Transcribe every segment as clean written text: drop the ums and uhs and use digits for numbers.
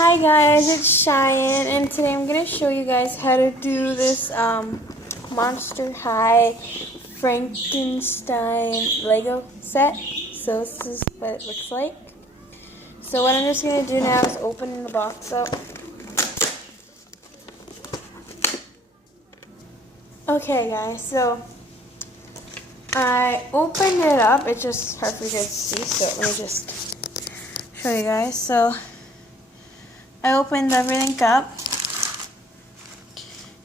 Hi guys, it's Cheyenne, and today I'm going to show you guys how to do this Monster High Frankenstein Lego set. So this is what it looks like. So what I'm just going to do now is open the box up. Okay guys, so I opened it up. It's just hard for you guys to see, so let me just show you guys. So I opened everything up,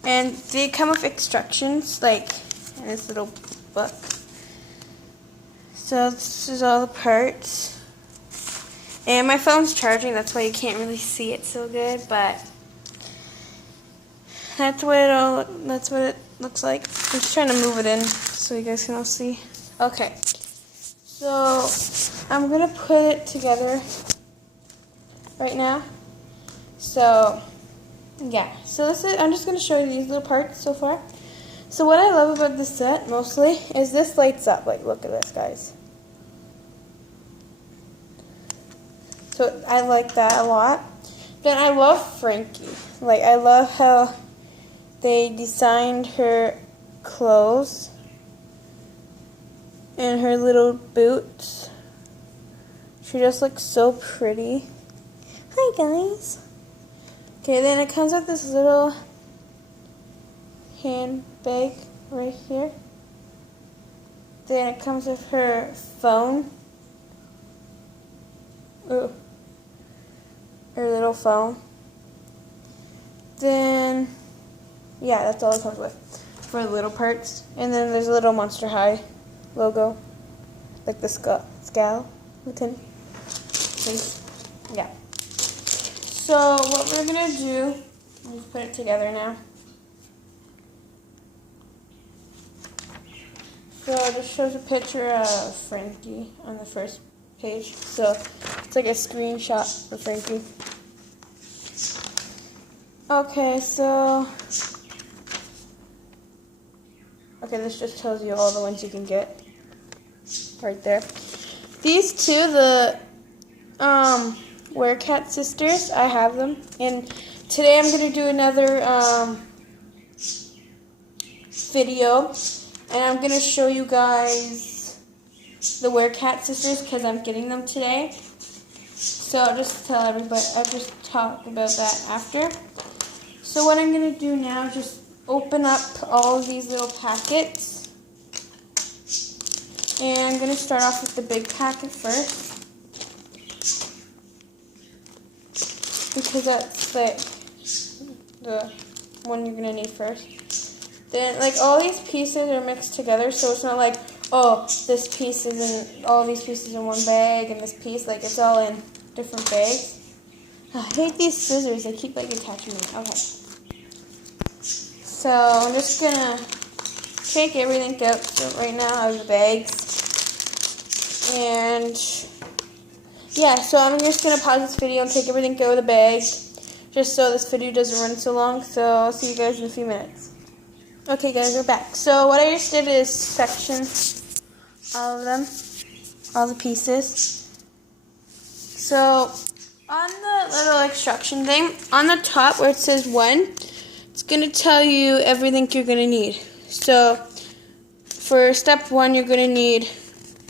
and they come with instructions, like in this little book. So this is all the parts, and my phone's charging, that's why you can't really see it so good, but that's what it looks like. I'm just trying to move it in so you guys can all see. Okay, so I'm gonna put it together right now. So yeah, so this is, I'm just going to show you these little parts so far. So what I love about this set mostly is this lights up. Like, look at this, guys. So I like that a lot. Then I love Frankie. Like, I love how they designed her clothes and her little boots. She just looks so pretty. Hi guys. Okay, then it comes with this little handbag right here. Then it comes with her phone. Ooh. Her little phone. Then, yeah, that's all it comes with for the little parts. And then there's a little Monster High logo, like the skeleton. Yeah. So what we're going to do, let's put it together now. So it just shows a picture of Frankie on the first page. So it's like a screenshot for Frankie. Okay, this just tells you all the ones you can get right there. These two, the Werecat sisters, I have them, and today I'm going to do another video, and I'm going to show you guys the Werecat sisters because I'm getting them today. So I'll just tell everybody, I'll just talk about that after. So what I'm going to do now is just open up all of these little packets, and I'm going to start off with the big packet first, because that's like the one you're gonna need first. Then, like, all these pieces are mixed together, so it's not like, oh, this piece is in, all these pieces in one bag, and this piece, like, it's all in different bags. I hate these scissors, they keep, like, attaching me. Okay. So, I'm just gonna take everything out right now out of the bags. And yeah, so I'm just going to pause this video and take everything out of the bag, just so this video doesn't run so long. So I'll see you guys in a few minutes. Okay guys, we're back. So what I just did is section all of them, all the pieces. So on the little instruction thing, on the top where it says 1, it's going to tell you everything you're going to need. So for step 1, you're going to need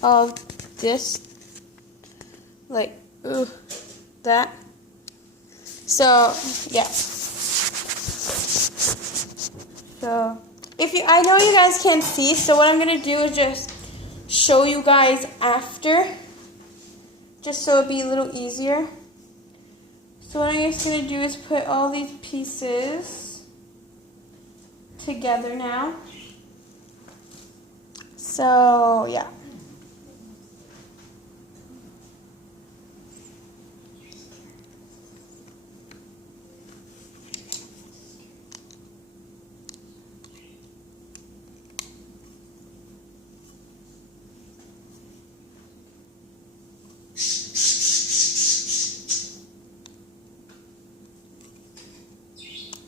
all this. Like, ooh, that. So, yeah. So, I know you guys can't see, so what I'm going to do is just show you guys after, just so it'll be a little easier. So what I'm just going to do is put all these pieces together now. So, yeah.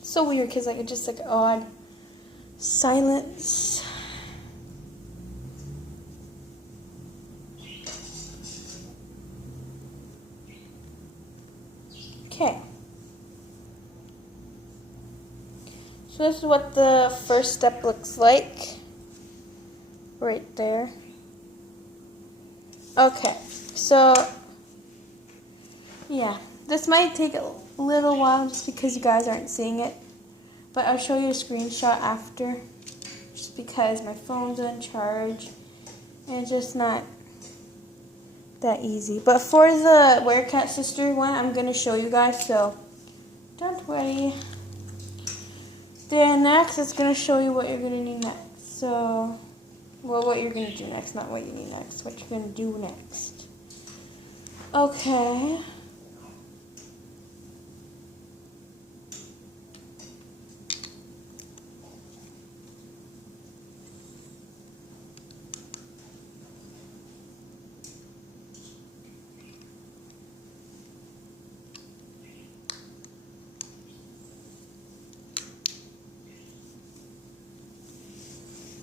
So weird because like it's just like odd silence. Okay. So this is what the first step looks like. Right there. Okay, so yeah, this might take a little while just because you guys aren't seeing it, but I'll show you a screenshot after, just because my phone's on charge and it's just not that easy. But for the Werecat Sister one, I'm going to show you guys, so don't worry. Then next, it's going to show you what you're going to need next. So, well, what you're going to do next, not what you need next, what you're going to do next. Okay.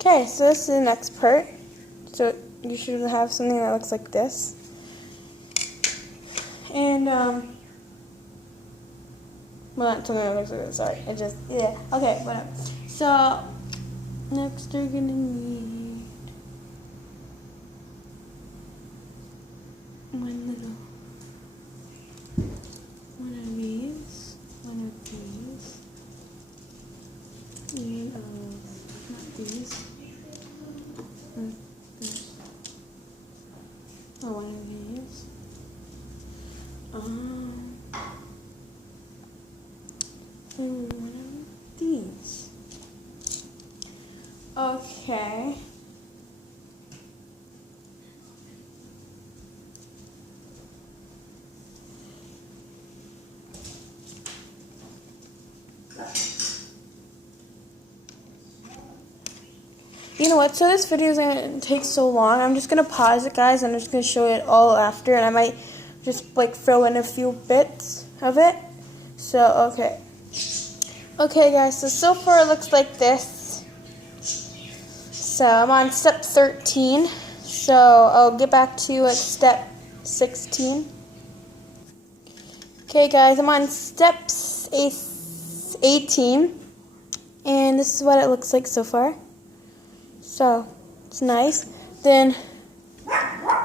Okay, so this is the next part. So you should have something that looks like this. And, well, not something that looks like this, sorry. It just, yeah. Okay, whatever. So, next you're going to need one of these, and, not these. Oh, one of these. And one of these. Okay. You know what, so this video is going to take so long, I'm just going to pause it, guys, and I'm just going to show it all after, and I might just, like, throw in a few bits of it. So, okay. Okay, guys, so far it looks like this. So, I'm on step 13, so I'll get back to you at step 16. Okay, guys, I'm on step 18, and this is what it looks like so far. So, it's nice. Then,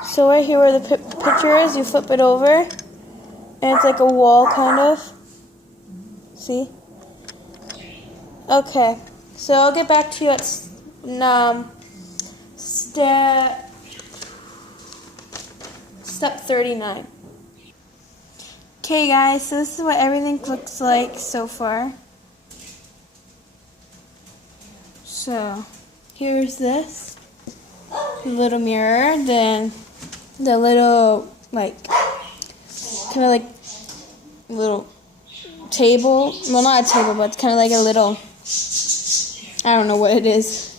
so right here where the picture is, you flip it over, and it's like a wall, kind of. See? Okay, so I'll get back to you at step 39. Okay, guys, so this is what everything looks like so far. So, here's this little mirror, then the little, like, kind of like little table. Well, not a table, but it's kind of like a little, I don't know what it is.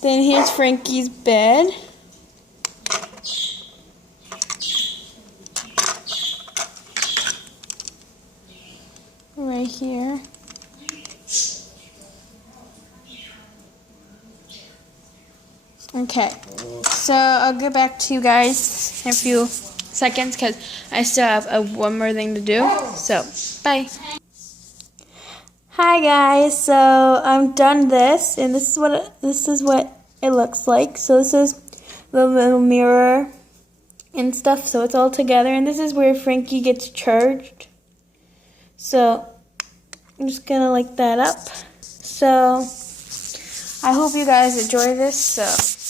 Then here's Frankie's bed. Right here. Okay, so I'll get back to you guys in a few seconds because I still have one more thing to do. So, bye. Hi guys, so I'm done this, and this is what it looks like. So this is the little mirror and stuff. So it's all together, and this is where Frankie gets charged. So I'm just gonna light that up. So I hope you guys enjoy this. So.